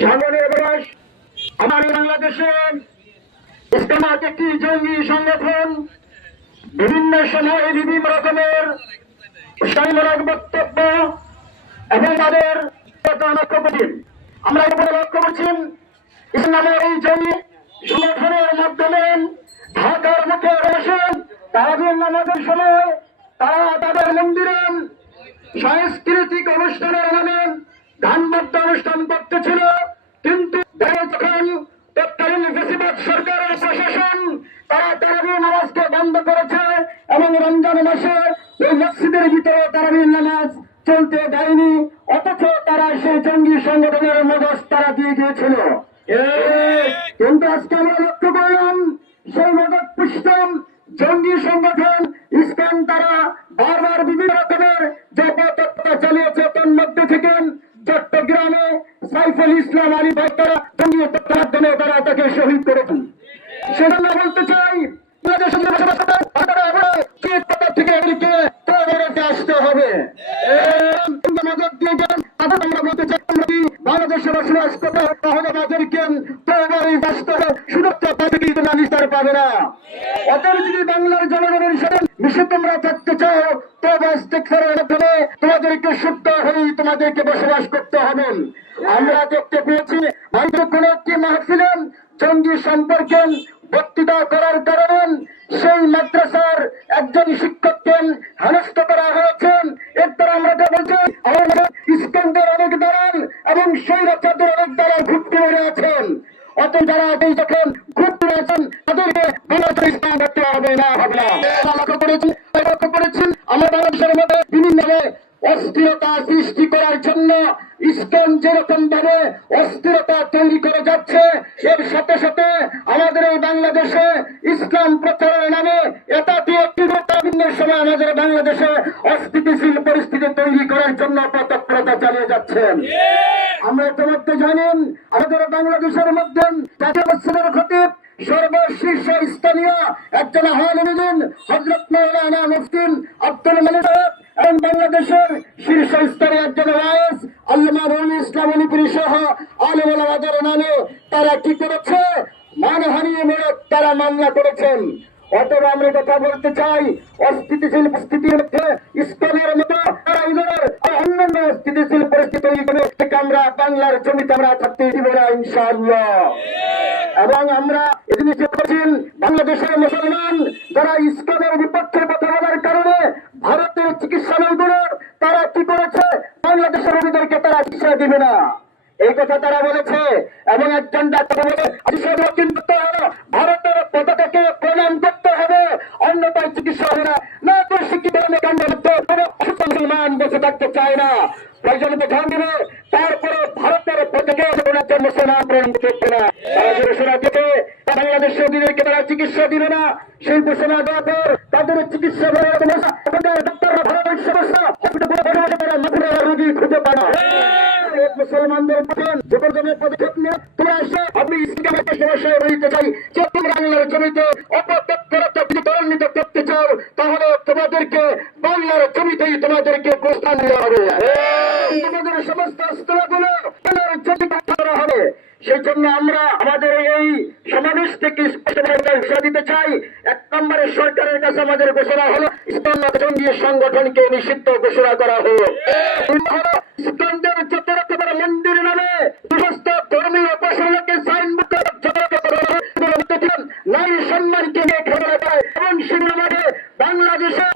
সাগরের বয়স আমার বাংলাদেশে ইসলামাত একটি জঙ্গি সংগঠন বিভিন্ন সময়ে বিভিন্ন রকমের উস্কানিমূলক বক্তব্য এবং তাদের লক্ষ্য করি। আমরা উপরে লক্ষ্য করছি ইসলামের এই জঙ্গি সংগঠনের মাধ্যমে ঢাকার মুখে বসেন তারাবির নামাজের সময় তারা তাদের মন্দিরে সাংস্কৃতিক অনুষ্ঠানের নামে গানবাদ্য অনুষ্ঠান করতেছিল। কিন্তু যখন তৎকালীন ফ্যাসিবাদ সরকারের প্রশাসন তারা তারাবির নামাজকে বন্ধ করেছে এবং রমজান মাসে ওই মসজিদের ভিতরে তারাবির নামাজ চলতে দেয়নি, অথচ তারা সেই জঙ্গি সংগঠনের মদত তারা দিয়ে গিয়েছিল। কিন্তু আজকে আমরা লক্ষ্য করলাম সেই মদত পুষ্ট জঙ্গি সংগঠন ইসলাম তারা বারবার বিভিন্ন রকমের যে তৎপরতা চালিয়েছে তার মধ্যে থেকে চট্টগ্রামে সাইফুল ইসলাম আলী ভাই তারা জঙ্গি হত্যার মাধ্যমে তারা তাকে শহীদ করেছেন। সেজন্য বলতে চাই আসতে হবে। বাংলাদেশে বসবাস করতে তাহলে তাদেরকে বাস্তবে সুরক্ষা পাবে কি তোমরা নিস্তার পাবে না। অতএব যদি বাংলার জনগণের সাথে মিশে তোমরা থাকতে চাও তো বাস্তবের মাধ্যমে তোমাদেরকে শুদ্ধ হয়ে তোমাদেরকে বসবাস করতে হবে। আমরা দেখতে পেয়েছি হয়তো কোন একটি মাহফিলে জঙ্গি সম্পর্কে বক্তৃতা করার কারণে সেই মাদ্রাসার একজন শিক্ষককে হেনস্থ করা হয়েছে। এর দ্বারা আমরা বলছি আমাদের ইস্কন্দের অনেক দালাল এবং স্বৈরাচারদের অনেক দালাল ঘুরতে বেড়ে আছেন। অত যারা যখন ঘুরতে আছেন তাদেরকে বাংলাদেশের ইসলাম করতে হবে না হবে না। লক্ষ্য করেছেন আমরা বাংলাদেশের মধ্যে বিভিন্ন অস্থিরতা সৃষ্টি করার জন্য ইসলাম যেরকম ভাবে অস্থিরতা তৈরি করে যাচ্ছে, এর সাথে সাথে আমাদের এই বাংলাদেশে ইসলাম প্রচারের নামে বিভিন্ন সময় আমাদের বাংলাদেশে অস্থিতিশীল পরিস্থিতি তৈরি করার জন্য তৎপরতা চালিয়ে যাচ্ছেন। আমরা ইতিমধ্যে জানেন আমাদের বাংলাদেশের মধ্যে জাতীয় মসজিদের খতিব সর্বশীর্ষ স্থানীয় একজন আলেম হযরত মাওলানা মুফতি আব্দুল মালিক এবং বাংলাদেশের শীর্ষ স্তরে একজন ওয়াইস আল্লামা রুহুল ইসলাম আলিপুরি সহ আলেম ওলামাদের নামে তারা কি করেছে, মানহানিমূলক তারা মামলা করেছেন। অতএব আমরা কথা বলতে চাই অস্থিতিশীল পরিস্থিতির মধ্যে ইসলামের মতো অন্যান্য স্থিতিশীল পরিস্থিতি থেকে আমরা বাংলার জমিতে আমরা থাকতে দিব না ইনশাআল্লাহ। এবং আমরা এই জিনিস বলছেন বাংলাদেশের মুসলমান যারা ইসলামের বিপক্ষে কথা বলার কারণে ভারতের চিকিৎসালয়গুলোর তারা কি করেছে, বাংলাদেশের রোগীদেরকে তারা চিকিৎসা দিবে না এই কথা তারা বলেছে। এবং একজন ডাক্তার বলে ভারতের পতাকাকে প্রণাম করতে হবে, অন্যথায় চিকিৎসা হবে না। না তো শিক্ষিত মুসলমান বসে থাকতে চায় না, প্রয়োজনীয় ধ্যান দিবে। তারপরে ভারতের পতাকা মুসলমান প্রণাম করতে না, তারা ঘোষণা দেবে বাংলাদেশের রোগীদেরকে তারা চিকিৎসা দিবে না। সেই ঘোষণা দেওয়ার পর তাদের চিকিৎসা ডাক্তাররা ভারতের সমস্যা রোগী খুঁজে পায় না। মুসলমানদের পদক্ষেপ নিয়ে তোমরা এসে আপনি ইসলামের সমস্যায় রইতে চাই যে তোমরা বাংলার জমিতে অপতৎপরতা ত্বরান্বিত করতে চাও, তাহলে তোমাদেরকে বাংলার জমিতেই তোমাদেরকে প্রস্থান দেওয়া হবে। তোমাদের সমস্ত অস্ত্রগুলো বাংলার জমিতে করা হবে। সেই জন্য আমরা আমাদের এই সমাবেশ থেকে ঘোষণা দিতে চাই, 1 নম্বরে সরকারের কাছে আমাদের ঘোষণা হলো ইসলাম জঙ্গি সংগঠনকে নিষিদ্ধ ঘোষণা করা হলো। ইসলামদের যত রকমের মন্দির নামে সমস্ত ধর্মীয় উপাসনাকে নারী সম্মানকে খেলা যায় এবং সেগুলো বাংলাদেশে